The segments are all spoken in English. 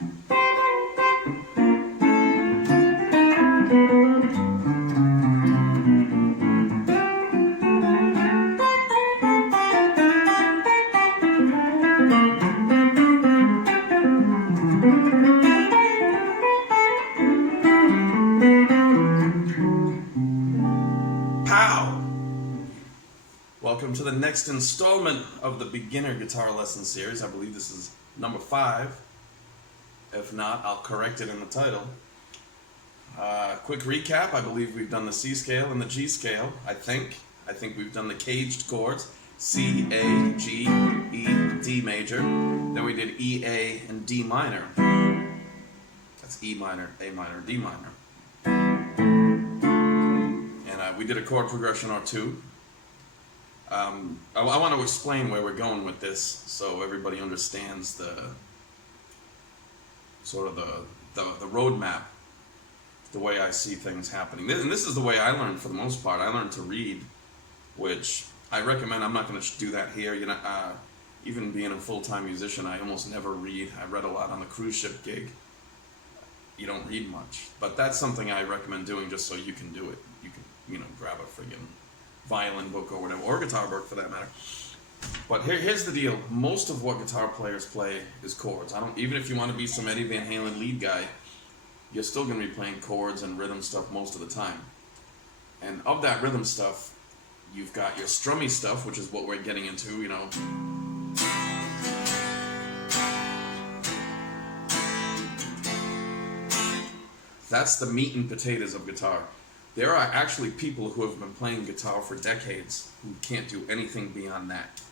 Welcome to the next installment of the beginner guitar lesson series. I believe this is number 5. If not, I'll correct it in the title. Quick recap, I believe we've done the C scale and the G scale, I think we've done the caged chords, C, A, G, E, D major. Then we did E, A, and D minor. That's E minor, A minor, D minor. And we did a chord progression or two. I want to explain where we're going with this so everybody understands the sort of the roadmap, the way I see things happening. And this is the way I learned for the most part. I learned to read, which I recommend. I'm not going to do that here. You know, even being a full-time musician, I almost never read. I read a lot on the cruise ship gig. You don't read much, but that's something I recommend doing just so you can do it. You can, grab a friggin' violin book or whatever, or guitar book for that matter. But here's the deal. Most of what guitar players play is chords. Even if you want to be some Eddie Van Halen lead guy, you're still going to be playing chords and rhythm stuff most of the time. And of that rhythm stuff, you've got your strummy stuff, which is what we're getting into, That's the meat and potatoes of guitar. There are actually people who have been playing guitar for decades who can't do anything beyond that.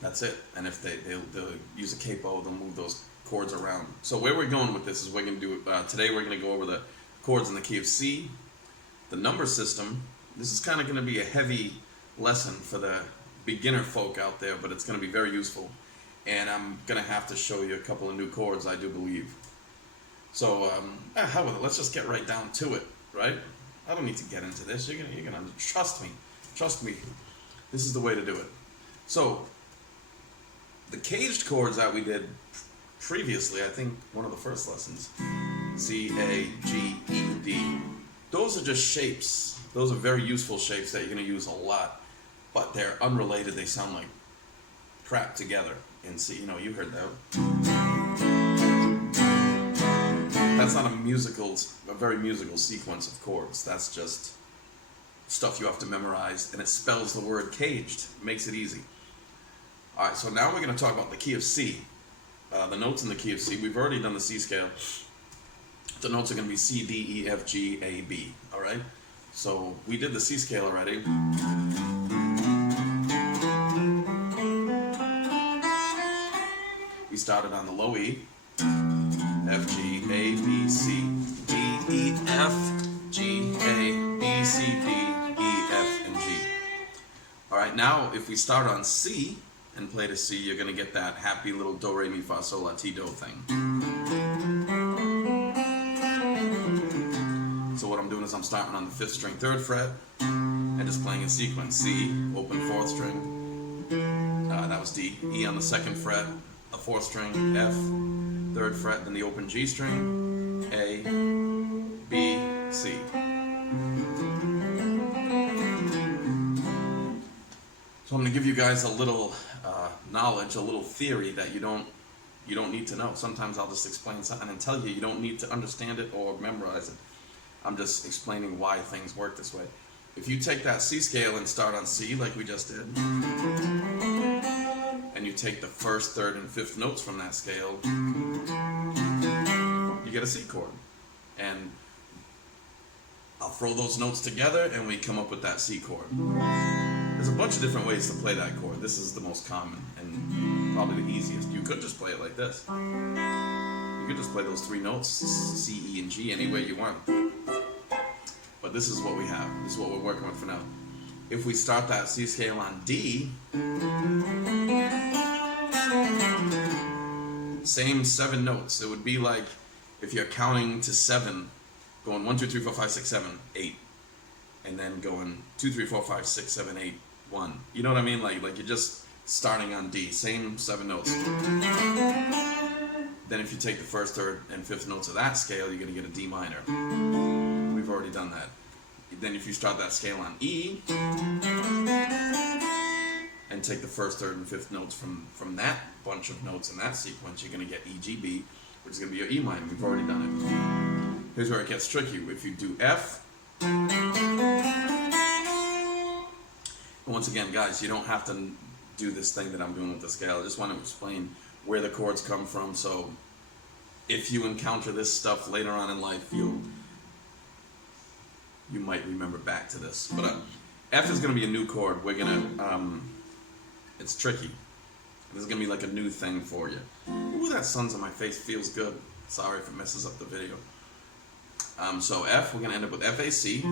That's it. And if they'll use a capo, they'll move those chords around. So where we're going with this is we're going to do today. We're going to go over the chords in the key of C, the number system. This is kind of going to be a heavy lesson for the beginner folk out there, but it's going to be very useful. And I'm going to have to show you a couple of new chords, I do believe. So, hell with it. Let's just get right down to it, right? I don't need to get into this. You're gonna trust me. Trust me. This is the way to do it. So, the caged chords that we did previously, I think one of the first lessons, C, A, G, E, D. Those are just shapes. Those are very useful shapes that you're gonna use a lot, but they're unrelated. They sound like crap together in C. You heard that. That's not a very musical sequence of chords. That's just stuff you have to memorize, and it spells the word caged. It makes it easy. All right, so now we're going to talk about the key of C. The notes in the key of C. We've already done the C scale. The notes are going to be C, D, E, F, G, A, B. All right? So we did the C scale already. We started on the low E. F, G, A, B, C, D, E, F, G, A, B, C, D, E, F, and G. Alright, now if we start on C and play to C, you're going to get that happy little do, re, mi, fa, sol, la, ti, do thing. So what I'm doing is I'm starting on the 5th string, 3rd fret, and just playing in sequence. C, open 4th string, that was D. E on the 2nd fret, a 4th string, F, 3rd fret, then the open G string, A, B, C. So I'm going to give you guys a little knowledge, a little theory that you don't need to know. Sometimes I'll just explain something and tell you don't need to understand it or memorize it. I'm just explaining why things work this way. If you take that C scale and start on C like we just did, and you take the 1st, 3rd, and 5th notes from that scale, you get a C chord. And I'll throw those notes together and we come up with that C chord. There's a bunch of different ways to play that chord. This is the most common and probably the easiest. You could just play it like this. You could just play those 3 notes, C, E, and G, any way you want. But this is what we have. This is what we're working with for now. If we start that C scale on D, same 7 notes. It would be like if you're counting to 7, going 1, 2, 3, 4, 5, 6, 7, 8, and then going 2, 3, 4, 5, 6, 7, 8, 1. You know what I mean? Like you're just starting on D, same 7 notes. if you take the first, third, and fifth notes of that scale, you're going to get a D minor. We've already done that. Then if you start that scale on E, and take the first, third, and fifth notes from that bunch of notes in that sequence, you're going to get E, G, B, which is going to be your E minor. We've already done it. Here's where it gets tricky. If you do F, and once again, guys, you don't have to do this thing that I'm doing with the scale. I just want to explain where the chords come from, so if you encounter this stuff later on in life, you might remember back to this. But F is going to be a new chord. We're going to, it's tricky. This is going to be like a new thing for you. Ooh, that sun's on my face feels good. Sorry if it messes up the video. So F, we're going to end up with F, A, C.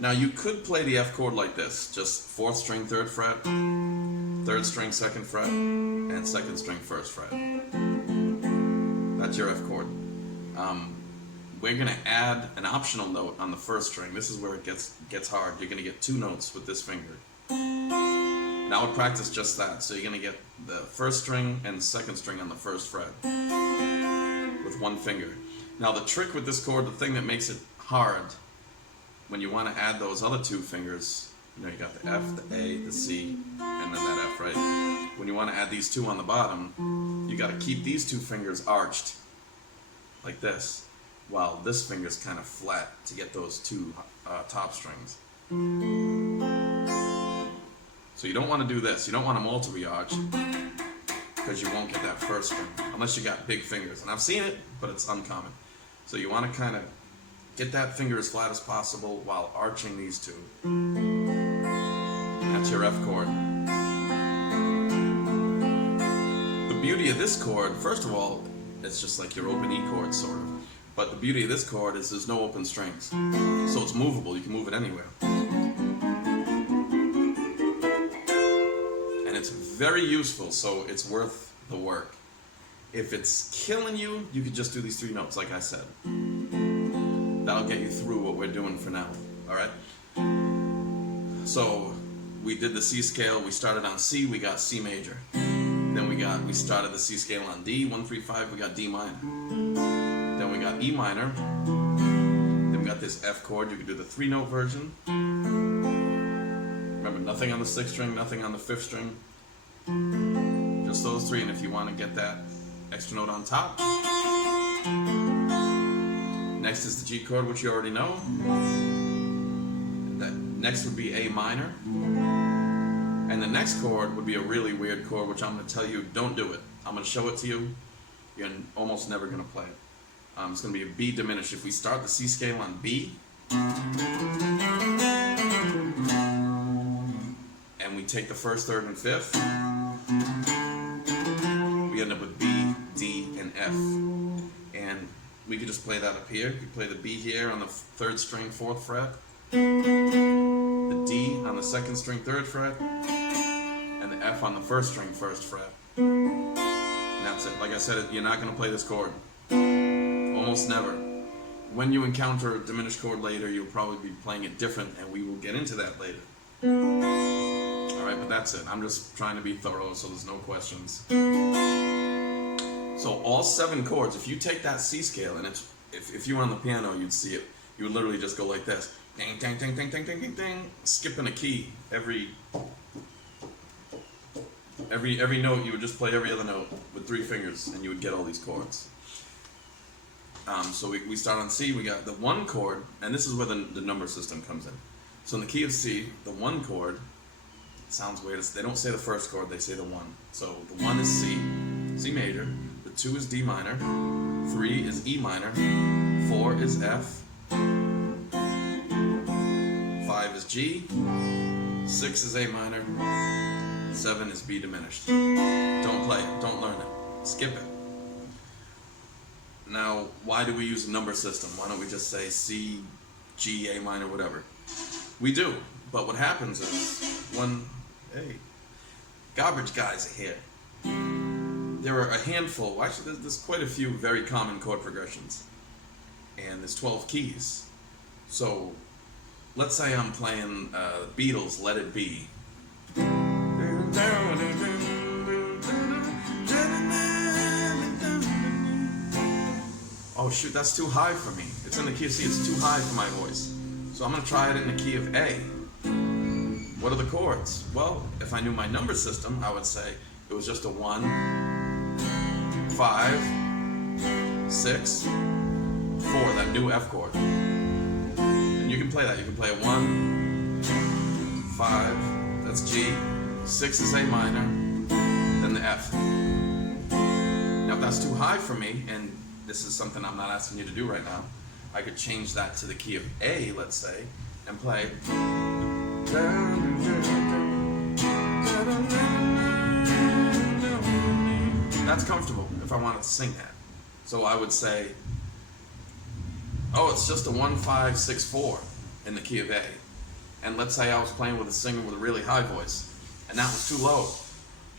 Now you could play the F chord like this, just 4th string, 3rd fret, 3rd string, 2nd fret, and 2nd string, 1st fret. That's your F chord. We're going to add an optional note on the 1st string. This is where it gets hard. You're going to get 2 notes with this finger. And I would practice just that. So you're going to get the 1st string and 2nd string on the 1st fret with 1 finger. Now the trick with this chord, the thing that makes it hard, when you want to add those other 2 fingers, you know, you got the F, the A, the C, and then that F, right? When you want to add these 2 on the bottom, you got to keep these 2 fingers arched, like this, while this finger's kind of flat to get those 2 top strings. So you don't want to do this. You don't want them all to be arched, because you won't get that 1st string, unless you got big fingers. And I've seen it, but it's uncommon. So you want to kind of get that finger as flat as possible while arching these 2. That's your F chord. The beauty of this chord, first of all, it's just like your open E chord, sort of. But the beauty of this chord is there's no open strings. So it's movable. You can move it anywhere. And it's very useful, so it's worth the work. If it's killing you, you could just do these 3 notes, like I said. That'll get you through what we're doing for now, all right? So we did the C scale. We started on C. We got C major. Then we started the C scale on D. 1, 3, 5. We got D minor. Then we got E minor. Then we got this F chord. You could do the 3-note version. Remember, nothing on the 6th string, nothing on the 5th string. Just those 3. And if you want to get that extra note on top. Next is the G chord, which you already know. Next would be A minor. And the next chord would be a really weird chord, which I'm going to tell you, don't do it. I'm going to show it to you. You're almost never going to play it. It's going to be a B diminished. If we start the C scale on B, and we take the 1st, 3rd, and 5th, we end up with B, D, and F. And we could just play that up here. You could play the B here on the 3rd string, 4th fret, the D on the 2nd string, 3rd fret, and the F on the 1st string, 1st fret. And that's it. Like I said, you're not going to play this chord. Almost never. When you encounter a diminished chord later, you'll probably be playing it different, and we will get into that later. Alright, but that's it. I'm just trying to be thorough, so there's no questions. So all 7 chords, if you take that C scale, and if you were on the piano, you'd see it. You would literally just go like this. Ding, ding, ding, ding, ding, ding, ding, ding. Skipping a key. Every note, you would just play every other note with 3 fingers, and you would get all these chords. So we start on C. We got the 1 chord, and this is where the number system comes in. So in the key of C, the 1 chord, sounds weird. They don't say the 1st chord, they say the 1. So the 1 is C, C major. The 2 is D minor. 3 is E minor. 4 is F. 5 is G. 6 is A minor. 7 is B diminished. Don't play it. Don't learn it. Skip it. Now, why do we use a number system? Why don't we just say C, G, A minor, whatever? We do. But what happens is hey, garbage guys are here. There are a handful, actually there's quite a few very common chord progressions. And there's 12 keys. So, let's say I'm playing Beatles' Let It Be. oh shoot, that's too high for me. It's in the key of C, it's too high for my voice. So I'm gonna try it in the key of A. What are the chords? Well, if I knew my number system, I would say it was just a 1, 5, 6, 4, that new F chord. And you can play that. You can play a 1, 5, that's G, 6 is A minor, then the F. Now if that's too high for me, and this is something I'm not asking you to do right now, I could change that to the key of A, let's say, and play. That's comfortable if I wanted to sing that. So I would say, oh, it's just a 1, 5, 6, 4 in the key of A. And let's say I was playing with a singer with a really high voice, and that was too low.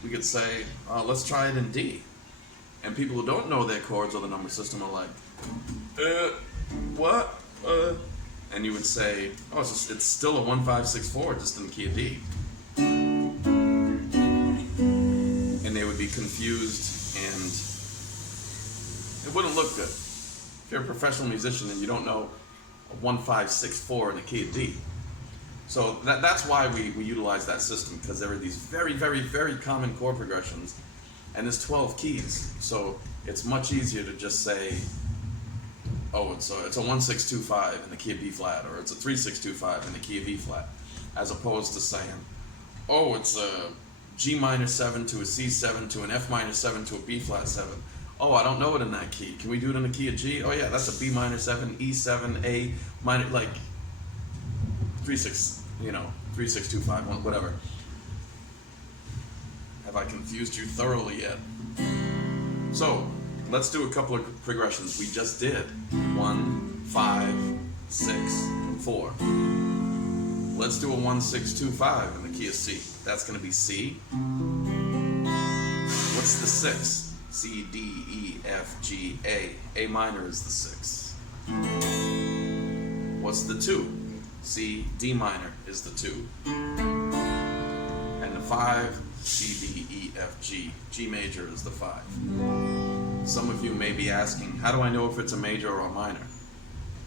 We could say, let's try it in D. And people who don't know their chords or the number system are like, what? And you would say, oh, it's still a 1, 5, 6, 4, just in the key of D. And they would be confused, and it wouldn't look good. If you're a professional musician and you don't know a 1, 5, 6, 4 in the key of D. So that's why we utilize that system, because there are these very, very, very common chord progressions, and there's 12 keys. So it's much easier to just say, oh, it's a 1, 6, 2, 5 in the key of B flat, or it's a 3, 6, 2, 5 in the key of E flat, as opposed to saying, oh, it's a G minor 7 to a C 7 to an F minor 7 to a B flat 7. Oh, I don't know it in that key. Can we do it in the key of G? Oh yeah, that's a B minor 7, E 7, A minor, like 3, 6, 3, 6, 2, 5, 1, whatever. Have I confused you thoroughly yet? So, let's do a couple of progressions. We just did 1, 5, 6, 4. Let's do a 1, 6, 2, 5 in the key of C. That's going to be C. What's the 6? C, D, E, F, G, A. A minor is the 6. What's the 2? C, D minor is the 2. And the 5, C, D, E, F, G. G major is the 5. Some of you may be asking, how do I know if it's a major or a minor?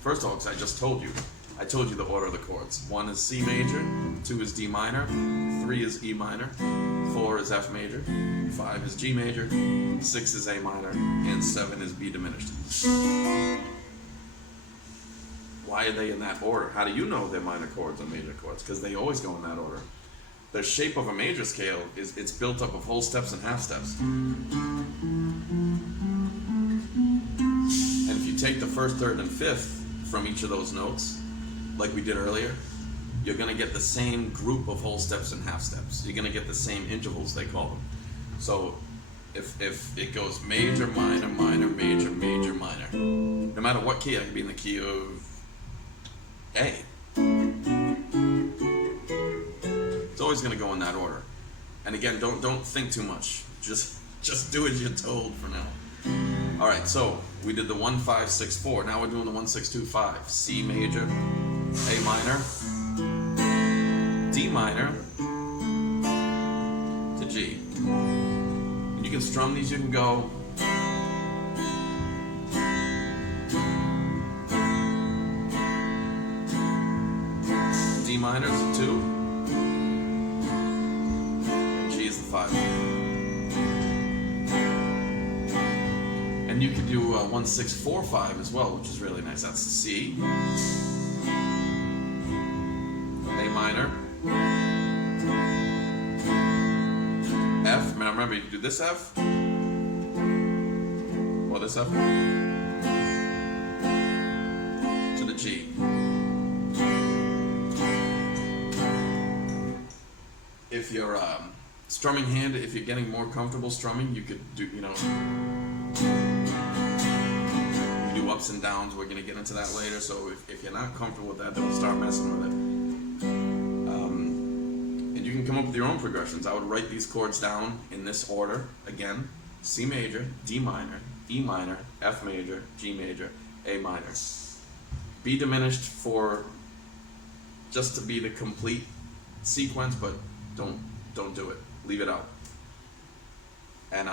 First of all, because I just told you. I told you the order of the chords. 1 is C major, 2 is D minor, 3 is E minor, 4 is F major, 5 is G major, 6 is A minor, and 7 is B diminished. Why are they in that order? How do you know they're minor chords or major chords? Because they always go in that order. The shape of a major scale it's built up of whole steps and half steps. And if you take the first, third, and fifth from each of those notes, like we did earlier, you're going to get the same group of whole steps and half steps. You're going to get the same intervals, they call them. So if it goes major, minor, minor, major, major, minor, no matter what key, I could be in the key of A. It's always going to go in that order. And again, don't think too much. Just do as you're told for now. All right, so we did the 1, 5, 6, 4. Now we're doing the 1, 6, 2, 5. C major, A minor, D minor to G. And you can strum these. You can go. D minor is the 2, and G is the 5. And you could do 1, 6, 4, 5 as well, which is really nice. That's the C, A minor, F. Now remember, you can do this F, or this F, to the G. If you're strumming hand, if you're getting more comfortable strumming, you could do, you do ups and downs. We're going to get into that later. So if you're not comfortable with that, don't start messing with it. And you can come up with your own progressions. I would write these chords down in this order. Again, C major, D minor, E minor, F major, G major, A minor. B diminished for just to be the complete sequence, but don't do it. Leave it out. And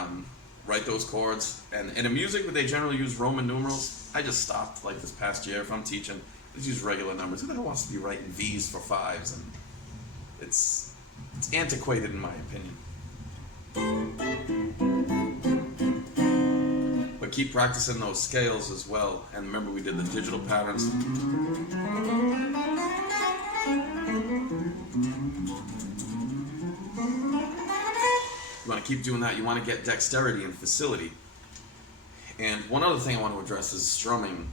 write those chords. And in music, they generally use Roman numerals. I just stopped like this past year. If I'm teaching, just use regular numbers. Who the hell wants to be writing V's for 5s? And it's antiquated in my opinion. But keep practicing those scales as well. And remember, we did the digital patterns. You want to keep doing that. You want to get dexterity and facility. And one other thing I want to address is strumming.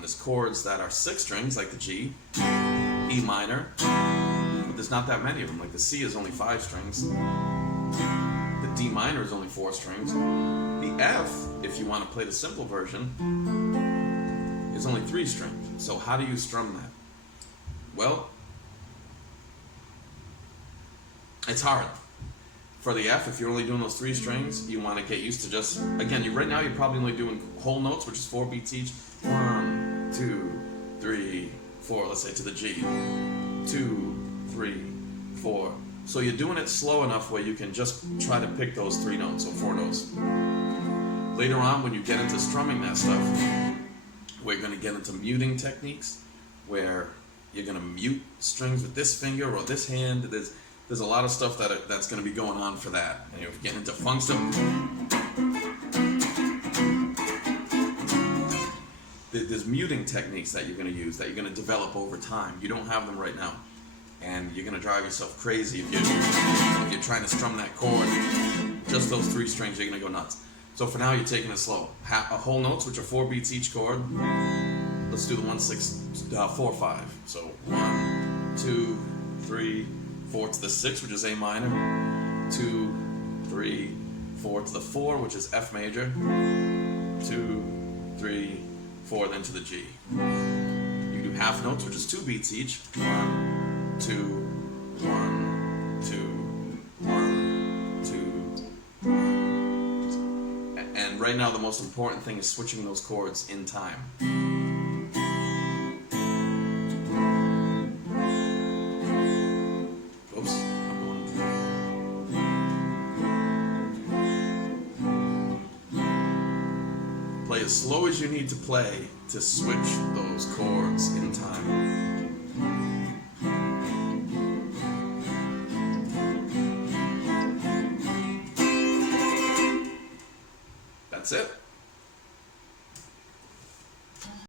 There's chords that are 6 strings, like the G, E minor, but there's not that many of them. Like the C is only 5 strings. The D minor is only 4 strings. The F, if you want to play the simple version, is only 3 strings. So how do you strum that? Well, it's hard. For the F, if you're only doing those 3 strings, you want to get used to just, again, right now you're probably only doing whole notes, which is 4 beats each. 1, 2, 3, 4, let's say to the G. 2, 3, 4. So you're doing it slow enough where you can just try to pick those 3 notes, or 4 notes. Later on, when you get into strumming that stuff, we're going to get into muting techniques, where you're going to mute strings with this finger or this hand. There's a lot of stuff that's going to be going on for that. And you're getting into funk stuff. There's muting techniques that you're going to use, that you're going to develop over time. You don't have them right now. And you're going to drive yourself crazy if you're trying to strum that chord. Just those 3 strings, you're going to go nuts. So for now, you're taking it slow. Whole notes, which are 4 beats each chord. Let's do the 1, 6, 4, 5. So 1, 2, 3, 4 to the 6, which is A minor. 2, 3, 4 to the 4, which is F major. 2, 3, 4, then to the G. You do half notes, which is 2 beats each. 1, 2, 1, 2, 1, 2, 1. And right now, the most important thing is switching those chords in time. Play as slow as you need to play to switch those chords in time. That's it.